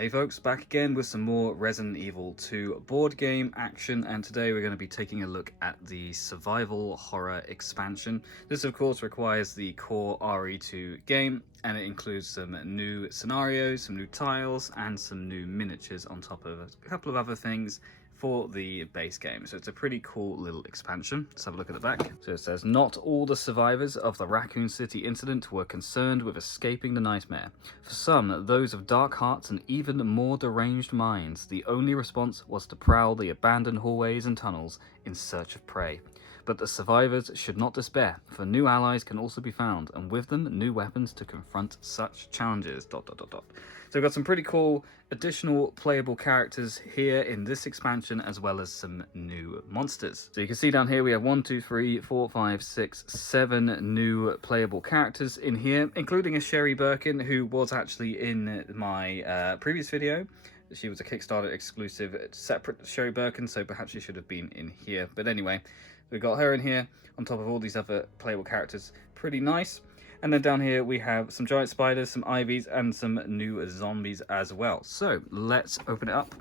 Hey folks, back again with some more Resident Evil 2 board game action, and today we're going to be taking a look at the survival horror expansion. This of course requires the core RE2 game, and it includes some new scenarios, some new tiles, and some new miniatures on top of a couple of other things for the base game. So it's a pretty cool little expansion. Let's have a look at the back. So it says, not all the survivors of the Raccoon City incident were concerned with escaping the nightmare. For some, those of dark hearts and even more deranged minds, the only response was to prowl the abandoned hallways and tunnels in search of prey. But the survivors should not despair, for new allies can also be found, and with them, new weapons to confront such challenges. ... So we've got some pretty cool additional playable characters here in this expansion, as well as some new monsters. So you can see down here we have 1, 2, 3, 4, 5, 6, 7 new playable characters in here, including a Sherry Birkin, who was actually in my previous video. She was a Kickstarter exclusive, separate Sherry Birkin, so perhaps she should have been in here. But anyway, we've got her in here on top of all these other playable characters. Pretty nice. And then down here we have some giant spiders, some ivies, and some new zombies as well. So let's open it up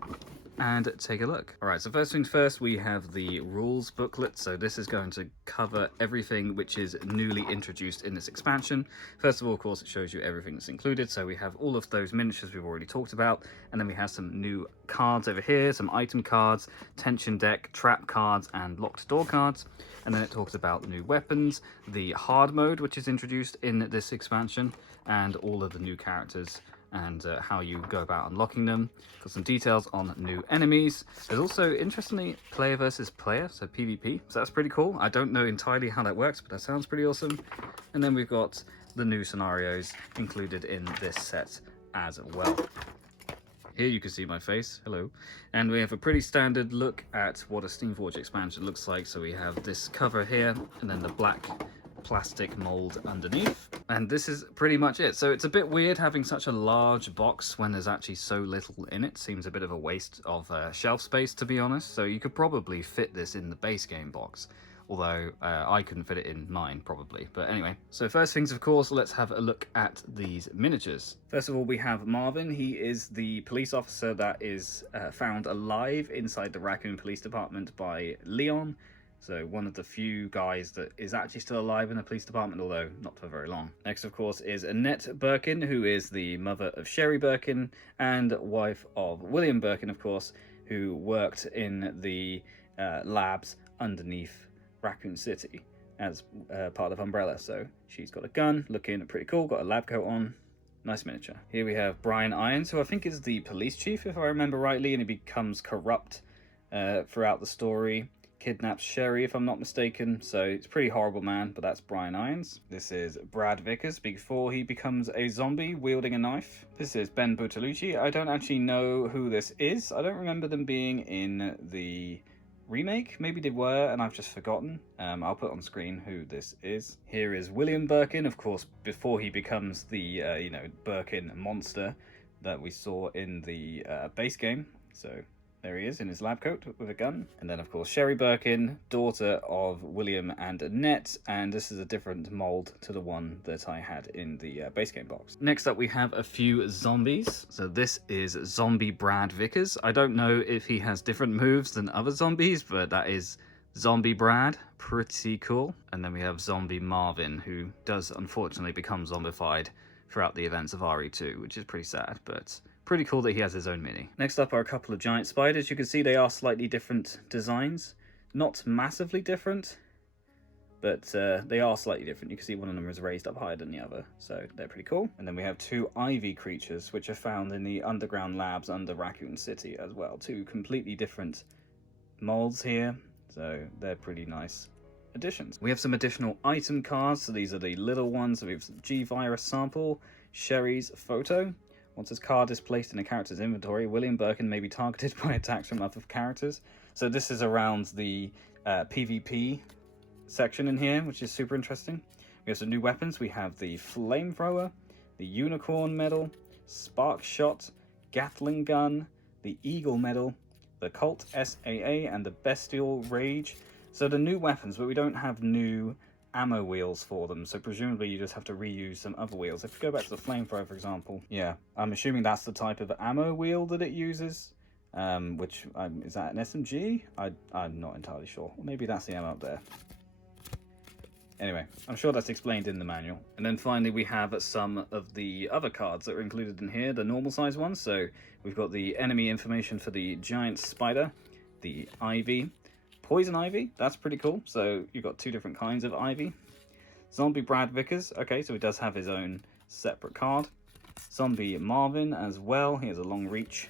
and take a look. Alright, so first things first, we have the rules booklet. So this is going to cover everything which is newly introduced in this expansion. First of all, of course, it shows you everything that's included. So we have all of those miniatures we've already talked about, and then we have some new cards over here, some item cards, tension deck, trap cards, and locked door cards. And then it talks about new weapons, the hard mode, which is introduced in this expansion, and all of the new characters and how you go about unlocking them. Got some details on new enemies. There's also, interestingly, player versus player, so PvP, so that's pretty cool. I don't know entirely how that works, but that sounds pretty awesome. And then we've got the new scenarios included in this set as well. Here you can see my face, hello. And we have a pretty standard look at what a Steamforged expansion looks like. So we have this cover here, and then the black plastic mold underneath. And this is pretty much it. So it's a bit weird having such a large box when there's actually so little in it. Seems a bit of a waste of shelf space, to be honest. So you could probably fit this in the base game box. Although I couldn't fit it in mine, probably. But anyway, so first things, of course, let's have a look at these miniatures. First of all, we have Marvin. He is the police officer that is found alive inside the Raccoon Police Department by Leon. So one of the few guys that is actually still alive in the police department, although not for very long. Next, of course, is Annette Birkin, who is the mother of Sherry Birkin and wife of William Birkin, of course, who worked in the labs underneath Raccoon City as part of Umbrella. So she's got a gun, looking pretty cool, got a lab coat on. Nice miniature. Here we have Brian Irons, who I think is the police chief, if I remember rightly, and he becomes corrupt throughout the story. Kidnaps Sherry, if I'm not mistaken, so it's a pretty horrible man, but that's Brian Irons. This is Brad Vickers before he becomes a zombie wielding a knife. This is Ben Bertolucci. I don't actually know who this is. I don't remember them being in the remake. Maybe they were and I've just forgotten. I'll put on screen who this is. Here is William Birkin, of course, before he becomes the Birkin monster that we saw in the base game. So there he is in his lab coat with a gun. And then, of course, Sherry Birkin, daughter of William and Annette, and this is a different mold to the one that I had in the base game box. Next up, we have a few zombies. So this is Zombie Brad Vickers. I don't know if he has different moves than other zombies, but that is Zombie Brad. Pretty cool. And then we have Zombie Marvin, who does unfortunately become zombified throughout the events of RE2, which is pretty sad, but pretty cool that he has his own mini. Next up are a couple of giant spiders. You can see they are slightly different designs. Not massively different, but they are slightly different. You can see one of them is raised up higher than the other, so they're pretty cool. And then we have two ivy creatures, which are found in the underground labs under Raccoon City as well. Two completely different molds here, so they're pretty nice additions. We have some additional item cards. So these are the little ones. So we have G-Virus sample, Sherry's photo. Once this card is placed in a character's inventory, William Birkin may be targeted by attacks from other characters. So this is around the PvP section in here, which is super interesting. We have some new weapons. We have the flamethrower, the unicorn medal, spark shot, Gatling gun, the eagle medal, the Colt SAA, and the bestial rage. So the new weapons, but we don't have new ammo wheels for them, so presumably you just have to reuse some other wheels. If you go back to the flamethrower, for example, yeah, I'm assuming that's the type of ammo wheel that it uses. Is that an SMG? I'm not entirely sure. Maybe that's the ammo up there. Anyway, I'm sure that's explained in the manual. And then finally we have some of the other cards that are included in here, the normal size ones. So we've got the enemy information for the giant spider, the ivy, poison ivy, that's pretty cool. So you've got 2 different kinds of ivy. Zombie Brad Vickers, okay, so he does have his own separate card. Zombie Marvin as well, he has a long reach.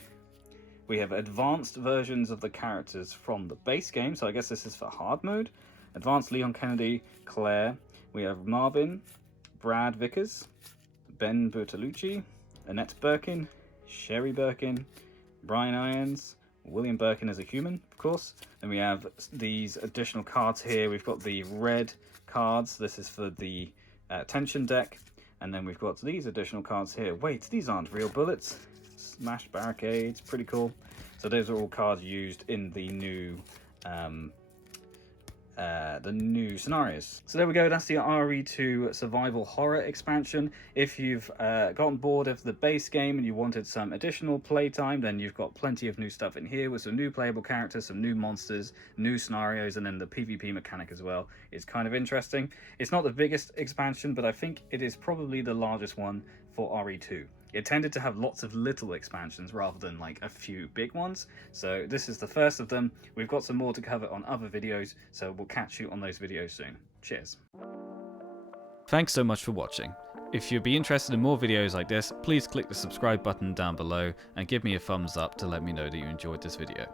We have advanced versions of the characters from the base game, so I guess this is for hard mode. Advanced Leon Kennedy, Claire. We have Marvin, Brad Vickers, Ben Bertolucci, Annette Birkin, Sherry Birkin, Brian Irons, William Birkin as a human, of course. Then we have these additional cards here. We've got the red cards. This is for the tension deck. And then we've got these additional cards here. Wait, these aren't real bullets. Smashed barricades, pretty cool. So those are all cards used in the new scenarios. So there we go, that's the RE2 Survival Horror expansion. If you've gotten bored of the base game and you wanted some additional playtime, then you've got plenty of new stuff in here with some new playable characters, some new monsters, new scenarios, and then the PvP mechanic as well. It's kind of interesting. It's not the biggest expansion, but I think it is probably the largest one for RE2. It tended to have lots of little expansions rather than like a few big ones. So this is the first of them. We've got some more to cover on other videos, so we'll catch you on those videos soon. Cheers. Thanks so much for watching. If you'd be interested in more videos like this, please click the subscribe button down below and give me a thumbs up to let me know that you enjoyed this video.